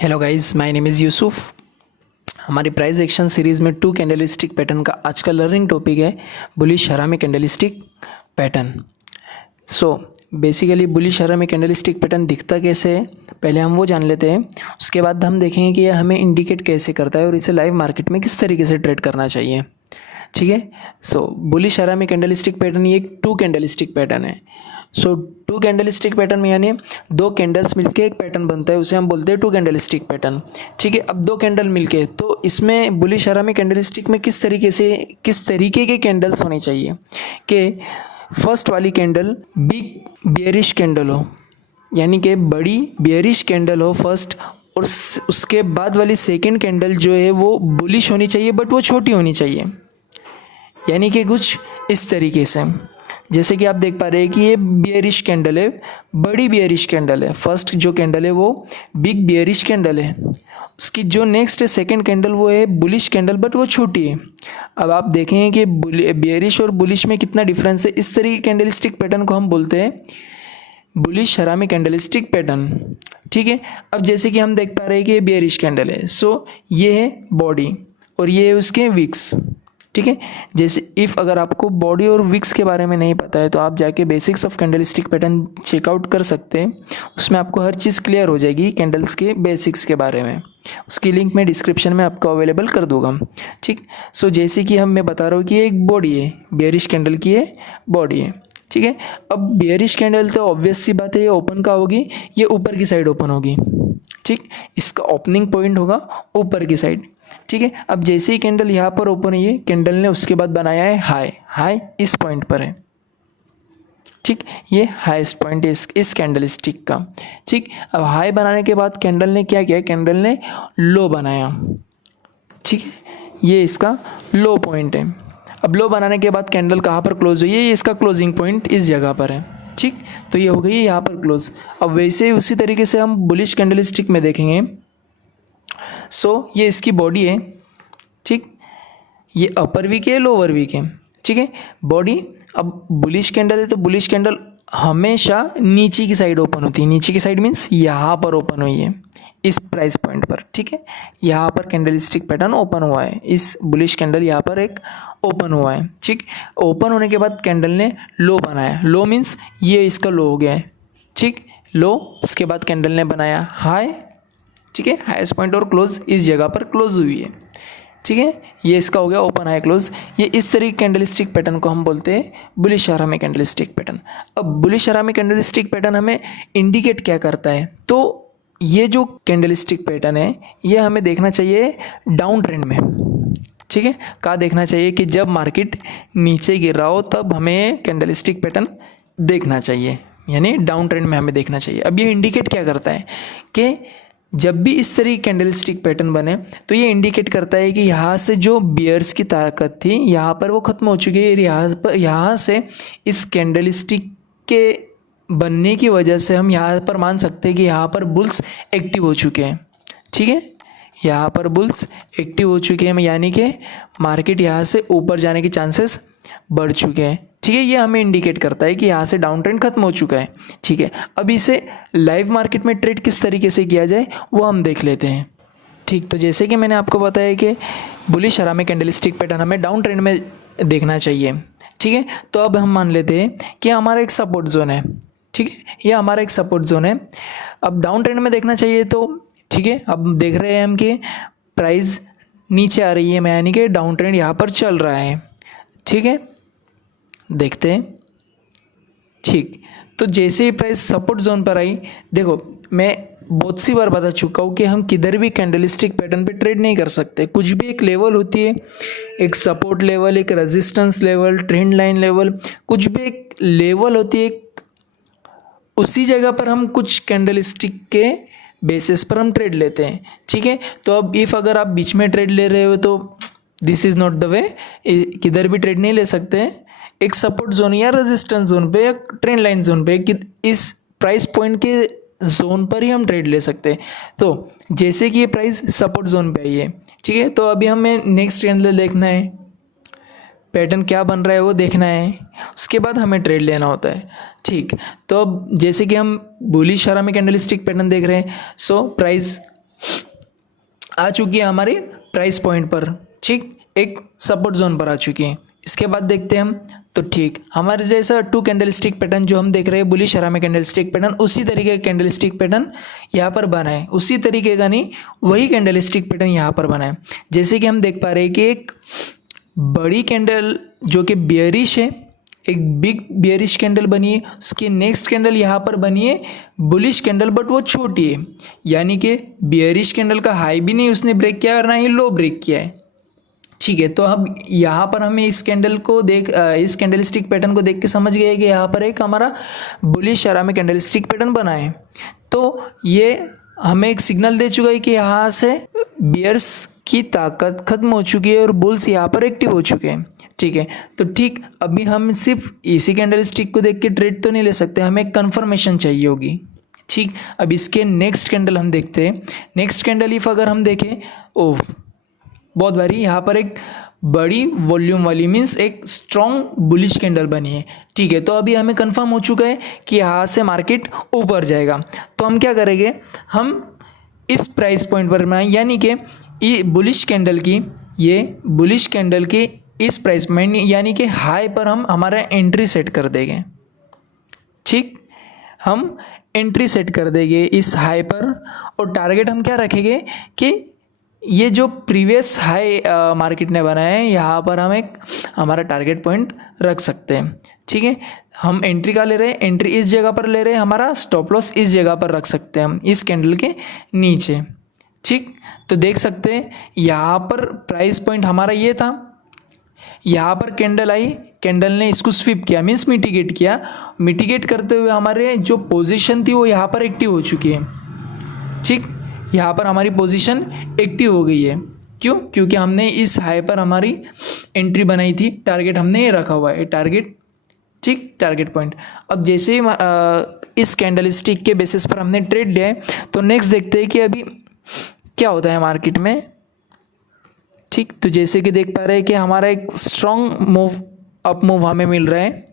Hello guys, my name is Yusuf. हमारी price action series में 2 candlestick pattern का आज का लर्निंग टॉपिक है बुलिश हरामी candlestick pattern. So basically bullish हरामी कैंडलस्टिक पैटर्न दिखता कैसे है, पहले हम वो जान लेते हैं। उसके बाद हम देखेंगे कि यह हमें इंडिकेट कैसे करता है और इसे लाइव मार्केट में किस तरीके से ट्रेड करना चाहिए। ठीक है। सो बुलिश हरामी कैंडलस्टिक पैटर्न ये एक 2 कैंडलस्टिक पैटर्न है। सो 2 कैंडलस्टिक पैटर्न में यानी 2 कैंडल्स मिलके एक पैटर्न बनता है, उसे हम बोलते हैं 2 कैंडलस्टिक पैटर्न। ठीक है। अब 2 कैंडल मिलके तो इसमें बुलिश हरामी कैंडलस्टिक में किस तरीके के कैंडल्स होने चाहिए कि फर्स्ट वाली कैंडल बिग बियरिश कैंडल हो, यानी कि बड़ी बियरिश कैंडल हो फर्स्ट, और उसके बाद वाली सेकेंड कैंडल जो है वो बुलिश होनी चाहिए बट वो छोटी होनी चाहिए। यानी कि कुछ इस तरीके से, जैसे कि आप देख पा रहे हैं कि ये बियरिश कैंडल है, बड़ी बियरिश कैंडल है। फर्स्ट जो कैंडल है वो बिग बियरिश कैंडल है। उसकी जो नेक्स्ट है सेकंड कैंडल वो है बुलिश कैंडल बट वो छोटी है। अब आप देखेंगे कि बियरिश और बुलिश में कितना डिफरेंस है। इस तरीके कैंडलस्टिक पैटर्न को हम बोलते हैं बुलिश हरामी कैंडलस्टिक पैटर्न। ठीक है। अब जैसे कि हम देख पा रहे हैं कि ये बियरिश कैंडल है, सो ये है बॉडी और ये है उसके विक्स। ठीक है। जैसे इफ़ अगर आपको बॉडी और विक्स के बारे में नहीं पता है तो आप जाके basics of candlestick pattern check out कर सकते हैं। उसमें आपको हर चीज़ क्लियर हो जाएगी कैंडल्स के बेसिक्स के बारे में। उसकी लिंक मैं डिस्क्रिप्शन में आपको अवेलेबल कर दूंगा। ठीक। सो जैसे कि मैं बता रहा हूँ कि ये एक बॉडी है, बियरिश कैंडल की ये बॉडी है। ठीक है। अब बियरिश कैंडल तो ऑब्वियस सी बात है, ये ओपन का होगी, ये ऊपर की साइड ओपन होगी। ठीक। इसका ओपनिंग पॉइंट होगा ऊपर की साइड। ठीक है। अब जैसे ही कैंडल यहाँ पर ओपन हुई है, कैंडल ने उसके बाद बनाया है हाई। हाई इस पॉइंट पर है। ठीक। ये हाईएस्ट पॉइंट है इस कैंडल स्टिक का। ठीक। अब हाई बनाने के बाद कैंडल ने क्या किया, कैंडल ने लो बनाया। ठीक है। ये इसका लो पॉइंट है। अब लो बनाने के बाद कैंडल कहाँ पर क्लोज हुई है, ये इसका क्लोजिंग पॉइंट इस जगह पर है। ठीक। तो ये हो गई यहाँ पर क्लोज। अब वैसे ही उसी तरीके से हम बुलिश कैंडल स्टिक में देखेंगे। सो ये इसकी बॉडी है। ठीक। ये अपर वीक है, लोअर वीक है। ठीक है। बॉडी, अब बुलिश कैंडल है तो बुलिश कैंडल हमेशा नीचे की साइड ओपन होती है। नीचे की साइड मीन्स यहाँ पर ओपन हुई है इस प्राइस पॉइंट पर। ठीक है। यहाँ पर कैंडलस्टिक पैटर्न ओपन हुआ है, इस बुलिश कैंडल यहाँ पर एक ओपन हुआ है। ठीक। ओपन होने के बाद कैंडल ने लो बनाया। लो मीन्स ये इसका लो हो गया है। ठीक। लो, उसके बाद कैंडल ने बनाया हाई। ठीक है। हाईएस्ट पॉइंट और क्लोज इस जगह पर क्लोज हुई है। ठीक है। ये इसका हो गया ओपन हाई क्लोज। ये इस तरीके कैंडलस्टिक पैटर्न को हम बोलते हैं बुलिश हरामी कैंडलस्टिक पैटर्न। अब बुलिश हरामी कैंडलस्टिक पैटर्न हमें इंडिकेट क्या करता है, तो ये जो कैंडलस्टिक पैटर्न है ये हमें देखना चाहिए डाउन ट्रेंड में। ठीक है। कहाँ देखना चाहिए कि जब मार्केट नीचे गिर रहा हो तब हमें कैंडलस्टिक पैटर्न देखना चाहिए, यानी डाउन ट्रेंड में हमें देखना चाहिए। अब ये इंडिकेट क्या करता है कि जब भी इस तरह की कैंडलस्टिक पैटर्न बने तो ये इंडिकेट करता है कि यहाँ से जो बियर्स की ताकत थी यहाँ पर वो ख़त्म हो चुकी है। यहाँ से इस कैंडलस्टिक के बनने की वजह से हम यहाँ पर मान सकते हैं कि यहाँ पर बुल्स एक्टिव हो चुके हैं। ठीक है। यहाँ पर बुल्स एक्टिव हो चुके हैं, यानी कि मार्केट यहाँ से ऊपर जाने के चांसेस बढ़ चुके हैं। ठीक है। ये हमें इंडिकेट करता है कि यहाँ से डाउन ट्रेंड खत्म हो चुका है। ठीक है। अब इसे लाइव मार्केट में ट्रेड किस तरीके से किया जाए वो हम देख लेते हैं। ठीक। तो जैसे कि मैंने आपको बताया कि बुलिश हरामी कैंडलस्टिक पैटर्न हमें डाउन ट्रेंड में देखना चाहिए। ठीक है। तो अब हम मान लेते हैं कि हमारा एक सपोर्ट जोन है। ठीक है। ये हमारा एक सपोर्ट जोन है। अब डाउन ट्रेंड में देखना चाहिए तो ठीक है, अब देख रहे हैं हम कि प्राइस नीचे आ रही है, यानी कि डाउन ट्रेंड यहाँ पर चल रहा है। ठीक है। देखते हैं। ठीक। तो जैसे ही प्राइस सपोर्ट जोन पर आई, देखो मैं बहुत सी बार बता चुका हूँ कि हम किधर भी कैंडलस्टिक पैटर्न पे ट्रेड नहीं कर सकते। कुछ भी एक लेवल होती है, एक सपोर्ट लेवल, एक resistance level, trend line level, कुछ भी एक लेवल होती है। उसी जगह पर हम कुछ कैंडलस्टिक के बेसिस पर हम ट्रेड लेते हैं। ठीक है। तो अब इफ़ अगर आप बीच में ट्रेड ले रहे हो तो this is not the way, किधर भी ट्रेड नहीं ले सकते। एक सपोर्ट जोन या रेजिस्टेंस जोन पे या ट्रेंड लाइन जोन पे, कि इस प्राइस पॉइंट के जोन पर ही हम ट्रेड ले सकते हैं। तो जैसे कि ये प्राइस सपोर्ट जोन पे आई है। ठीक है। तो अभी हमें नेक्स्ट कैंडल देखना है, पैटर्न क्या बन रहा है वो देखना है, उसके बाद हमें ट्रेड लेना होता है। ठीक। तो अब जैसे कि हम बुलिश हरामी कैंडलस्टिक पैटर्न देख रहे हैं, सो प्राइस आ चुकी है हमारे प्राइस पॉइंट पर, ठीक, एक सपोर्ट जोन पर आ चुकी है। इसके बाद देखते हैं हम, तो ठीक हमारे जैसा 2 कैंडलस्टिक पैटर्न जो हम देख रहे हैं बुलिश हरामी कैंडलस्टिक पैटर्न, उसी तरीके का कैंडलस्टिक पैटर्न यहाँ पर बना है, उसी तरीके का नहीं, वही कैंडलस्टिक पैटर्न यहाँ पर बना है। जैसे कि हम देख पा रहे हैं कि एक बड़ी कैंडल जो कि बियरिश है, एक बिग बियरिश कैंडल बनी है, उसकी नेक्स्ट कैंडल यहाँ पर बनी है बुलिश कैंडल, बट वो छोटी है, यानी कि बियरिश कैंडल का हाई भी नहीं उसने ब्रेक किया और ना ही लो ब्रेक किया है, ठीक है। तो अब यहाँ पर हमें इस कैंडल को इस कैंडलस्टिक पैटर्न को देख के समझ गए कि यहाँ पर एक हमारा बुलिश हरामी कैंडलस्टिक पैटर्न बना है। तो ये हमें एक सिग्नल दे चुका है कि यहाँ से बियर्स की ताकत खत्म हो चुकी है और बुल्स यहाँ पर एक्टिव हो चुके हैं, ठीक है। तो ठीक अभी हम सिर्फ इसी कैंडलस्टिक को देख के ट्रेड तो नहीं ले सकते, हमें एक कंफर्मेशन चाहिए होगी, ठीक। अब इसके नेक्स्ट कैंडल हम देखते हैं। नेक्स्ट कैंडल इफ अगर हम देखें, ओह बहुत भारी, यहाँ पर एक बड़ी वॉल्यूम वाली मीन्स एक स्ट्रॉन्ग बुलिश कैंडल बनी है, ठीक है। तो अभी हमें कंफर्म हो चुका है कि यहाँ से मार्केट ऊपर जाएगा। तो हम क्या करेंगे, हम इस प्राइस पॉइंट पर बनाए, यानी कि ये बुलिश कैंडल की इस प्राइस में यानी कि हाई पर हम हमारा एंट्री सेट कर देंगे, ठीक। हम एंट्री सेट कर देंगे इस हाई पर, और टारगेट हम क्या रखेंगे कि ये जो प्रीवियस हाई मार्केट ने बनाया है यहाँ पर हम एक हमारा टारगेट पॉइंट रख सकते हैं, ठीक है। हम एंट्री का ले रहे हैं, एंट्री इस जगह पर ले रहे हैं, हमारा स्टॉप लॉस इस जगह पर रख सकते हैं हम इस कैंडल के नीचे, ठीक। तो देख सकते हैं यहाँ पर प्राइस पॉइंट हमारा ये था, यहाँ पर कैंडल आई, कैंडल ने इसको स्वीप किया मीन्स मिटिगेट किया, मिटिगेट करते हुए हमारे जो पोजीशन थी वो यहाँ पर एक्टिव हो चुकी है, ठीक। यहाँ पर हमारी पोजीशन एक्टिव हो गई है, क्यों, क्योंकि हमने इस हाई पर हमारी एंट्री बनाई थी, टारगेट हमने ये रखा हुआ है, टारगेट, ठीक, टारगेट पॉइंट। अब जैसे ही इस कैंडलस्टिक के बेसिस पर हमने ट्रेड लिया है, तो नेक्स्ट देखते हैं कि अभी क्या होता है मार्केट में, ठीक। तो जैसे कि देख पा रहे हैं कि हमारा एक स्ट्रॉन्ग मूव, अप मूव हमें मिल रहा है,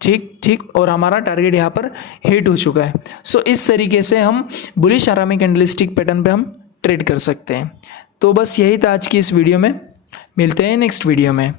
ठीक ठीक, और हमारा टारगेट यहाँ पर हिट हो चुका है। सो इस तरीके से हम बुलिश हरामी कैंडलस्टिक पैटर्न पे हम ट्रेड कर सकते हैं। तो बस यही था आज की इस वीडियो में, मिलते हैं नेक्स्ट वीडियो में।